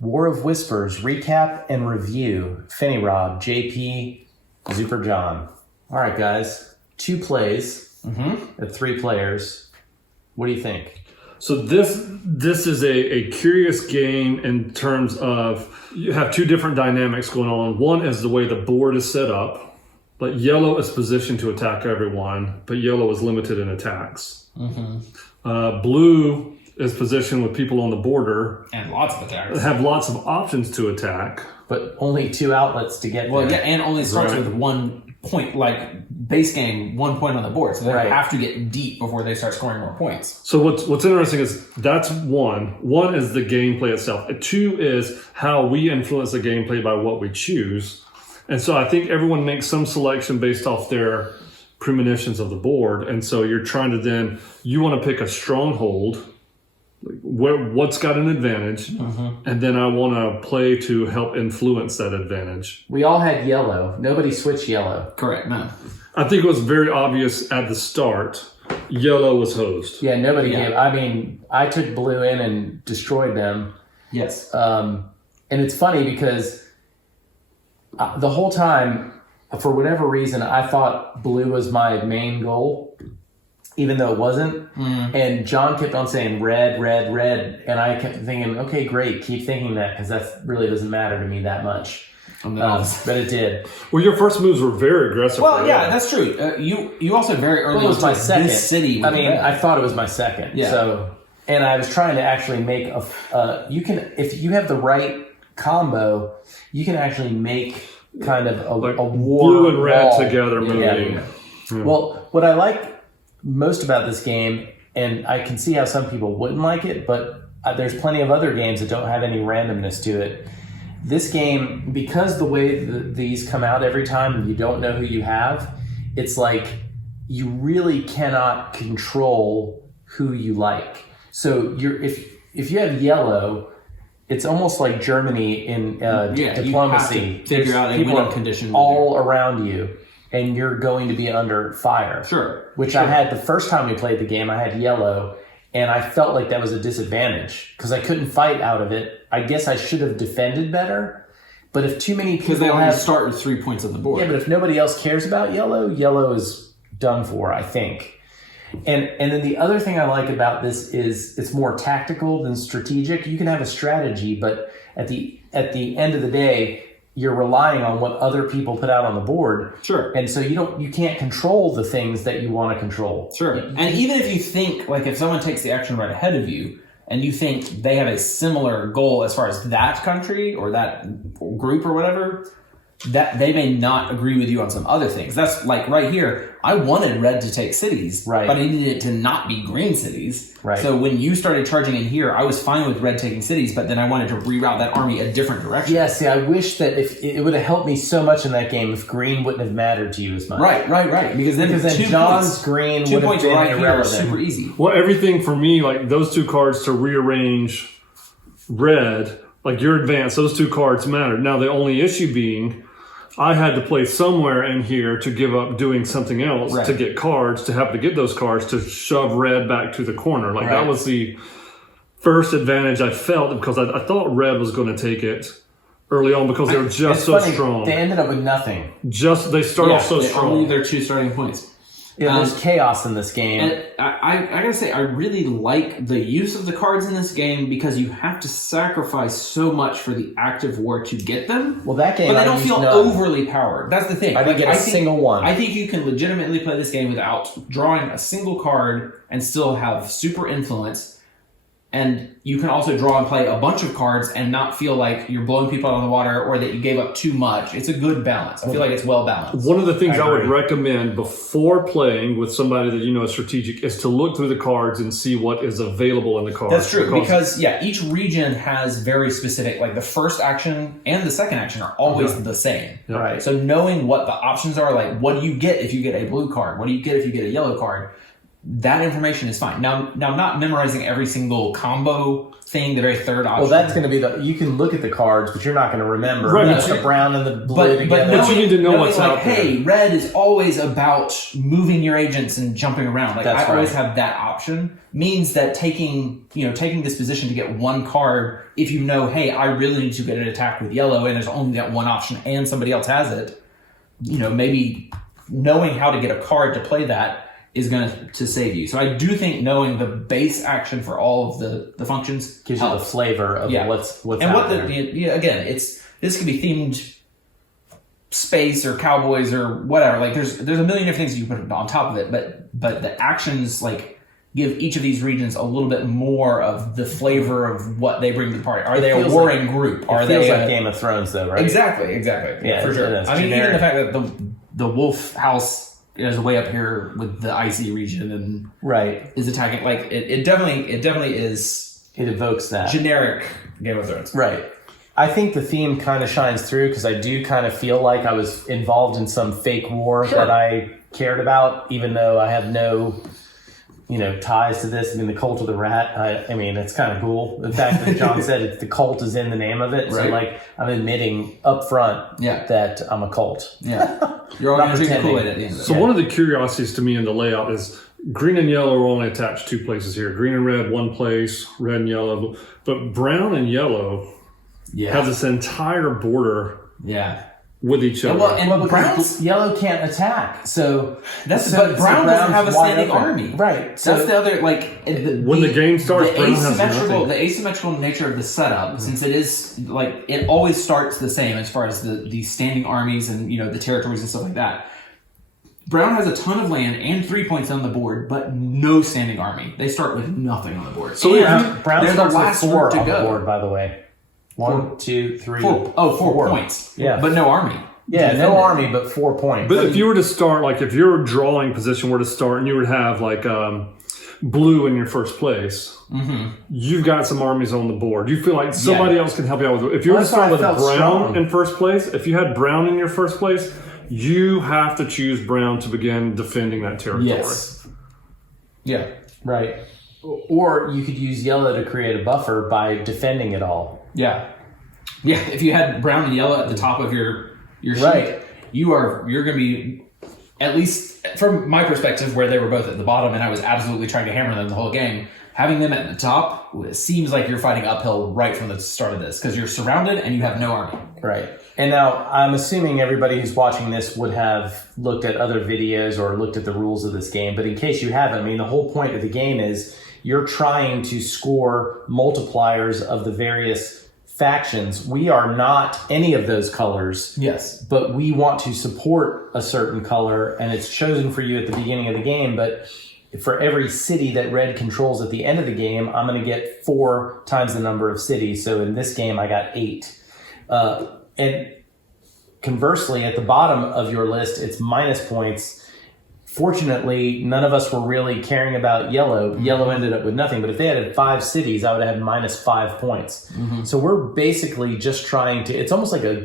War of Whispers, recap and review. Fenirob, JP, Super John. All right, guys. 2 plays at 3 players. What do you think? So this is a curious game in terms of you have 2 different dynamics going on. One is the way the board is set up. But yellow is positioned to attack everyone, but yellow is limited in attacks. Blue is positioned with people on the border. And lots of attacks. Have lots of options to attack. But only 2 outlets to get there. Well, yeah, and only starts with 1 point, like base game, 1 point on the board. So they have to get deep before they start scoring more points. So what's interesting is that's 1. 1 is the gameplay itself. 2 is how we influence the gameplay by what we choose. And so I think everyone makes some selection based off their premonitions of the board. And so you're trying to then, you want to pick a stronghold, what's got an advantage, and then I want to play to help influence that advantage. We all had yellow. Nobody switched yellow. Correct, no. I think it was very obvious at the start, yellow was hosed. Yeah, nobody gave. I mean, I took blue in and destroyed them. Yes. And it's funny because the whole time, for whatever reason, I thought blue was my main goal, even though it wasn't. And John kept on saying red, red, red. And I kept thinking, okay, great, keep thinking that, because that really doesn't matter to me that much. But it did. Well, your first moves were very aggressive. Well, yeah, that's true. You also very early it was my second. This city. I mean, I thought it was my second. Yeah. So, and I was trying to actually make you can, if you have the right combo, you can actually make kind of a war blue and red wall together moving. Yeah. Well, what I like most about this game, and I can see how some people wouldn't like it, but there's plenty of other games that don't have any randomness to it. This game, because the way these come out every time and you don't know who you have, it's like you really cannot control who you like. So if you have yellow, it's almost like Germany in diplomacy. You have to figure out a winning condition all around you, and you're going to be under fire. Sure. Which I had the first time we played the game. I had yellow, and I felt like that was a disadvantage because I couldn't fight out of it. I guess I should have defended better. But if too many people because they only start with 3 points on the board. Yeah, but if nobody else cares about yellow is done for, I think. And then the other thing I like about this is it's more tactical than strategic. You can have a strategy, but at the end of the day, you're relying on what other people put out on the board. Sure. And so you can't control the things that you want to control. Sure. And even if you think, like if someone takes the action right ahead of you, and you think they have a similar goal as far as that country or that group or whatever, that they may not agree with you on some other things. That's like right here, I wanted red to take cities, but I needed it to not be green cities. Right. So when you started charging in here, I was fine with red taking cities, but then I wanted to reroute that army a different direction. Yeah, see, I wish that if it would have helped me so much in that game if green wouldn't have mattered to you as much. Right. Because then John's green would have been right irrelevant. Here are super easy. Well, everything for me, like those 2 cards to rearrange red, like your advance, those 2 cards mattered. Now, the only issue being I had to play somewhere in here to give up doing something else to get cards, to have to get those cards to shove red back to the corner. Like that was the first advantage I felt because I thought red was going to take it early on because they were just so strong. They ended up with nothing. They start off so strong. Only their 2 starting points. Yeah, there's chaos in this game. And I gotta say, I really like the use of the cards in this game because you have to sacrifice so much for the active war to get them. Well, that game, but they don't feel overly powered. That's the thing. I didn't get a single one. I think you can legitimately play this game without drawing a single card and still have super influence. And you can also draw and play a bunch of cards and not feel like you're blowing people out of the water or that you gave up too much. It's a good balance. I feel like it's well balanced. One of the things I would recommend before playing with somebody that you know is strategic is to look through the cards and see what is available in the cards. That's true because each region has very specific, like the first action and the second action are always the same. Yeah. Right. So knowing what the options are, like what do you get if you get a blue card? What do you get if you get a yellow card? that information is fine. Now, not memorizing every single combo thing, the very third option. Well, that's going to be you can look at the cards, but you're not going to remember. Right, That's the brown and the blue But together. you need to know what's like, out there. hey, red is always about moving your agents and jumping around. Like That's I always right. have that option. Means that taking this position to get one card, if you know, hey, I really need to get an attack with yellow, and there's only that one option, and somebody else has it. Maybe knowing how to get a card to play that is going to save you. So I do think knowing the base action for all of the functions gives you the flavor of what's and out what there. Again, this could be themed space or cowboys or whatever. Like there's a million different things you can put on top of it, but the actions like give each of these regions a little bit more of the flavor of what they bring to the party. Are they a warring group? Are It feels they like Game of Thrones, though, right? Exactly. Yeah, for sure. it is. I mean, Generic. even the fact that the wolf house is way up here with the icy region and Right. is attacking, like it definitely is It evokes that. generic Game of Thrones. Right. I think the theme kind of shines through because I do kind of feel like I was involved in some fake war that I cared about, even though I have no, ties to this. I mean, the cult of the rat. I mean, it's kind of cool. The fact that John said the cult is in the name of it. So, Right. like, I'm admitting up front that I'm a cult. Yeah, you're all Not going to drink the pretending. Kool-Aid at the end of it. So one of the curiosities to me in the layout is green and yellow are only attached two places here. Green and red, one place, red and yellow. But brown and yellow have this entire border with each other. And Brown's yellow can't attack. So but Brown doesn't have a standing army. Right. That's So the other when the game starts, Brown has nothing. The asymmetrical nature of the setup, since it is like it always starts the same as far as the standing armies and the territories and stuff like that. Brown has a ton of land and 3 points on the board, but no standing army. They start with nothing on the board. So Brown they're starts the last with 4 group to on the go. board, by the way. 1, 2, 3, 4 points. Yeah. But no army. Yeah, no army, but 4 points. But if you were to start, like if your drawing position were to start and you would have like blue in your first place, you've got some armies on the board. You feel like somebody else can help you out with it. If you were to That's why start with I felt brown strong. in first place, if you had brown in your first place, you have to choose brown to begin defending that territory. Yes. Yeah. Right. Or you could use yellow to create a buffer by defending it all. Yeah. Yeah. If you had brown and yellow at the top of your sheet, Right. you're going to be, at least from my perspective, where they were both at the bottom and I was absolutely trying to hammer them the whole game, having them at the top seems like you're fighting uphill right from the start of this because you're surrounded and you have no army. Right. And now I'm assuming everybody who's watching this would have looked at other videos or looked at the rules of this game. But in case you haven't, I mean, the whole point of the game is you're trying to score multipliers of the various factions. We are not any of those colors. Yes. But we want to support a certain color and it's chosen for you at the beginning of the game. But for every city that red controls at the end of the game, I'm going to get 4 times the number of cities. So in this game, I got 8. And conversely, at the bottom of your list, it's minus points. Fortunately, none of us were really caring about yellow. Yellow ended up with nothing. But if they had 5 cities, I would have had minus 5 points. So we're basically just trying to. It's almost like a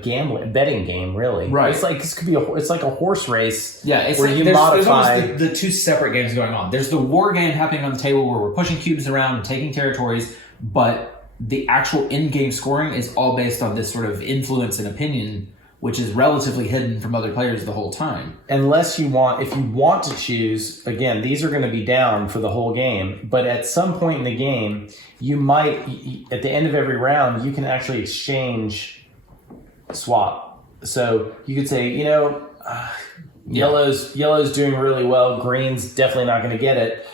betting game, really. Right. It's like this could be it's like a horse race. Yeah, it's where like you there's modify. almost the 2 separate games going on. There's the war game happening on the table where we're pushing cubes around and taking territories, but the actual in-game scoring is all based on this sort of influence and opinion, which is relatively hidden from other players the whole time. Unless you want, if you want to choose, again, these are going to be down for the whole game, but at some point in the game, you might, at the end of every round, you can actually exchange swap. So you could say, yellow's doing really well, green's definitely not going to get it.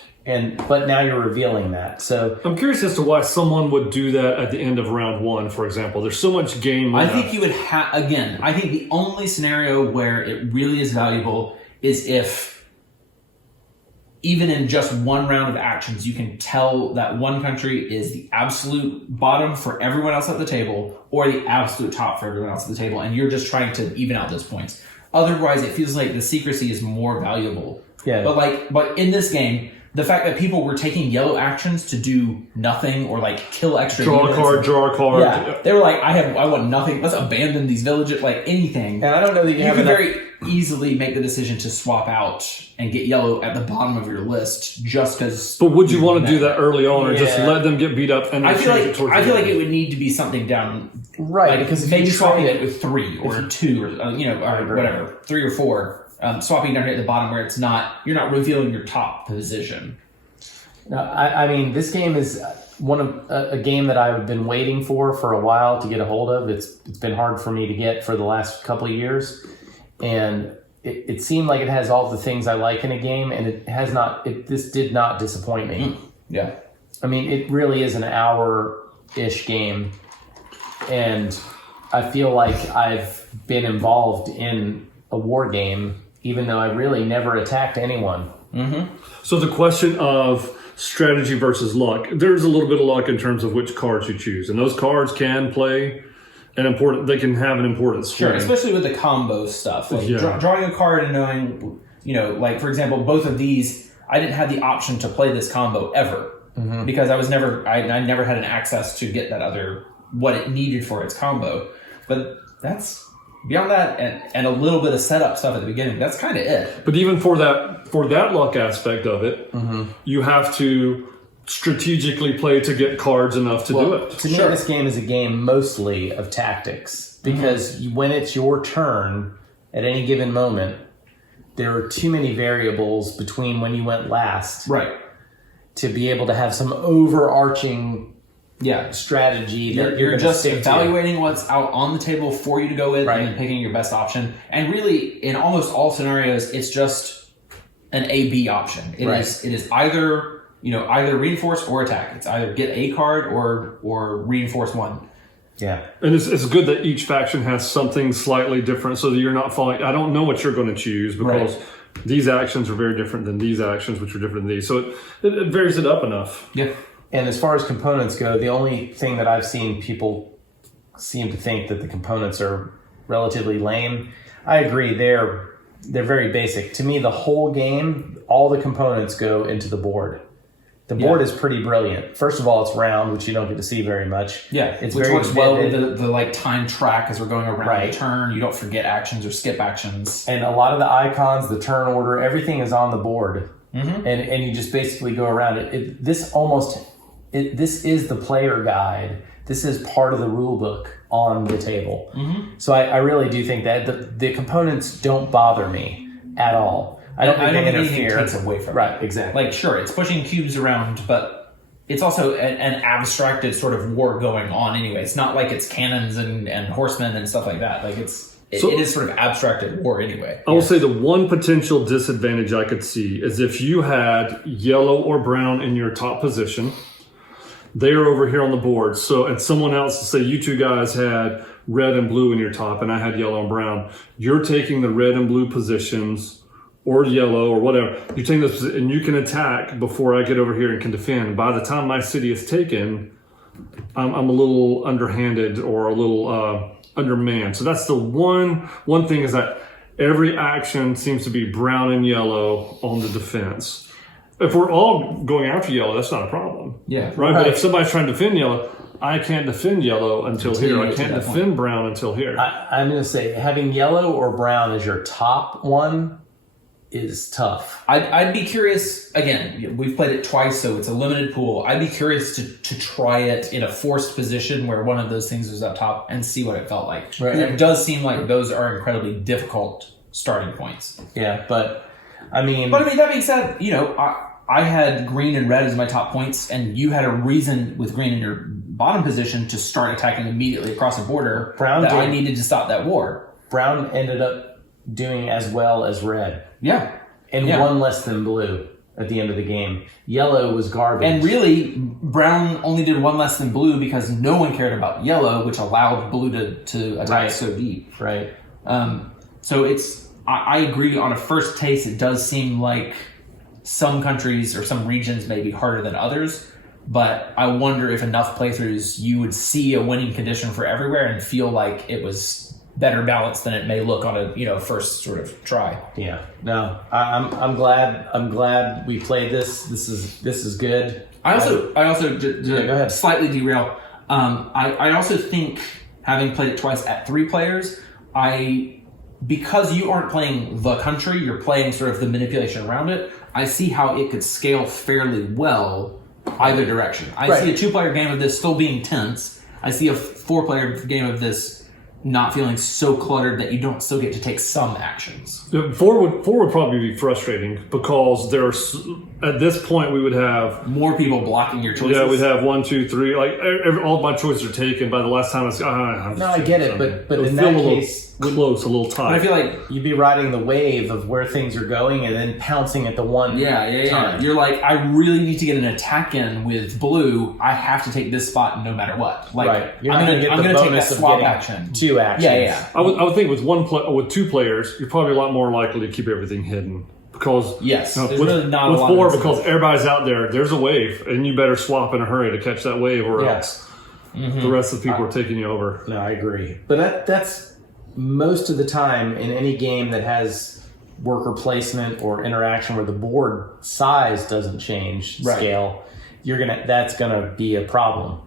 But now you're revealing that. So I'm curious as to why someone would do that at the end of round 1, for example. There's so much game I left. think you would have, again, I think the only scenario where it really is valuable is if, even in just one round of actions, you can tell that one country is the absolute bottom for everyone else at the table or the absolute top for everyone else at the table, and you're just trying to even out those points. Otherwise, it feels like the secrecy is more valuable. Yeah. But in this game, the fact that people were taking yellow actions to do nothing or like kill extra Draw a units. card, draw a card. Yeah, they were like, I want nothing. Let's abandon these villages, like anything. And I don't know that you have could enough. very easily make the decision to swap out and get yellow at the bottom of your list just because. But would you want to do that early on, or just Yeah. let them get beat up and then I feel change like it towards the it end? would need to be something down, Right, like, because if maybe you swapping trade- it with 3 or 2 or or whatever, 3 or 4. Swapping down here at the bottom where you're not revealing your top position. No, I mean, this game is one of a game that I've been waiting for a while to get a hold of. It's been hard for me to get for the last couple of years, and it seemed like it has all the things I like in a game, and it has not. This did not disappoint me. Yeah, I mean, it really is an hour-ish game, and I feel like I've been involved in a war game, even though I really never attacked anyone. So the question of strategy versus luck, there's a little bit of luck in terms of which cards you choose, and those cards can play they can have an important swing. sure. Especially with the combo stuff, like Yeah. drawing a card and knowing, like for example, both of these, I didn't have the option to play this combo ever because I never had an access to get that other what it needed for its combo. But that's beyond that, and a little bit of setup stuff at the beginning. That's kind of it. But even for that luck aspect of it, you have to strategically play to get cards enough to do it. To me, this game is a game mostly of tactics because when it's your turn at any given moment, there are too many variables between when you went last Right. to be able to have some overarching Yeah. strategy that You're gonna just stick to. evaluating what's out on the table for you to go with Right. and then picking your best option. And really, in almost all scenarios, it's just an A-B option. It is either reinforce or attack. It's either get a card or reinforce one. Yeah. And it's good that each faction has something slightly different so that you're not falling. I don't know what you're going to choose because these actions are very different than these actions, which are different than these. So it varies it up enough. Yeah. And as far as components go, the only thing that I've seen people seem to think that the components are relatively lame. I agree. They're very basic. To me, the whole game, all the components go into the board. The board is pretty brilliant. First of all, it's round, which you don't get to see very much. Yeah, It's which very works well with vivid. the like time track as we're going around Right. the turn. You don't forget actions or skip actions. And a lot of the icons, the turn order, everything is on the board. And you just basically go around it. This is the player guide. This is part of the rule book on the table. So I really do think that the components don't bother me at all. I don't think they anything interfere. takes away from it. Right, exactly. Like, sure, it's pushing cubes around, but it's also an abstracted sort of war going on anyway. It's not like it's cannons and horsemen and stuff like that. Like, it is sort of abstracted war anyway. I will say the one potential disadvantage I could see is if you had yellow or brown in your top position, they are over here on the board. So, and someone else, say you two guys had red and blue in your top and I had yellow and brown, you're taking the red and blue positions or yellow or whatever. You're taking this and you can attack before I get over here and can defend. By the time my city is taken, I'm a little underhanded or a little undermanned. So that's the one thing is that every action seems to be brown and yellow on the defense. If we're all going after yellow, that's not a problem. Yeah. Right? But if somebody's trying to defend yellow, I can't defend yellow until here. you I get to can't that defend brown until here. I'm going to say having yellow or brown as your top one is tough. I'd be curious, again, we've played it twice, so it's a limited pool. I'd be curious to try it in a forced position where one of those things was up top and see what it felt like. Right. It does seem like those are incredibly difficult starting points. Yeah, but I mean, that being said, I had green and red as my top points, and you had a reason with green in your bottom position to start attacking immediately across the border. Brown that did. I needed to stop that war. brown ended up doing as well as red. Yeah. And one less than blue at the end of the game. Yellow was garbage. And really, brown only did one less than blue because no one cared about yellow, which allowed blue to attack so deep. Right. So I agree on a first taste, it does seem like some countries or some regions may be harder than others, but I wonder if enough playthroughs you would see a winning condition for everywhere and feel like it was better balanced than it may look on a first sort of try. Yeah. No, I'm glad we played this. This is good. I also go ahead. Slightly derail. I also think, having played it twice at 3 players, because you aren't playing the country, you're playing sort of the manipulation around it. I see how it could scale fairly well either direction. I see a 2-player game of this still being tense. I see a 4-player game of this not feeling so cluttered that you don't still get to take some actions. Yeah, four would probably be frustrating because at this point we would have more people blocking your choices. Yeah, we'd have 1, 2, 3. Like all of my choices are taken by the last time. I get it, but in that case, a little tight. I feel like you'd be riding the wave of where things are going and then pouncing at the one. Yeah. You're like, I really need to get an attack in with blue. I have to take this spot no matter what. Like, right. I'm going to take that swap action. 2 actions. Yeah. I would think with 2 players, you're probably a lot more likely to keep everything hidden. Because there's with really not with a lot 4, of because everybody's out there, there's a wave, and you better swap in a hurry to catch that wave, or else the rest of the people are taking you over. No, I agree. But that's most of the time in any game that has worker placement or interaction where the board size doesn't change scale, that's gonna be a problem.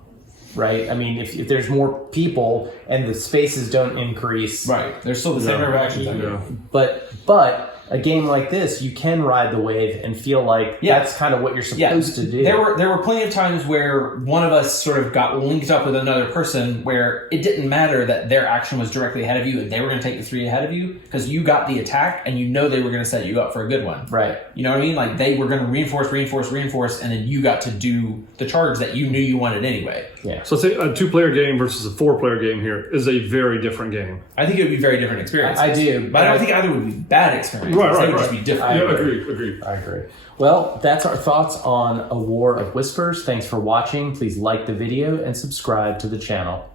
Right? I mean, if there's more people and the spaces don't increase, right? There's still the same number of actions. But a game like this, you can ride the wave and feel like that's kind of what you're supposed to do. There were plenty of times where one of us sort of got linked up with another person where it didn't matter that their action was directly ahead of you and they were going to take the 3 ahead of you because you got the attack and they were going to set you up for a good one. Right. You know what I mean? Like they were going to reinforce, and then you got to do the charge that you knew you wanted anyway. Yeah. So say a 2-player game versus a 4-player game here is a very different game. I think it would be very different experiences. I do. But I don't think either would be bad experiences. Right. They would just be different. I agree. I agree. Well, that's our thoughts on A War of Whispers. Thanks for watching. Please like the video and subscribe to the channel.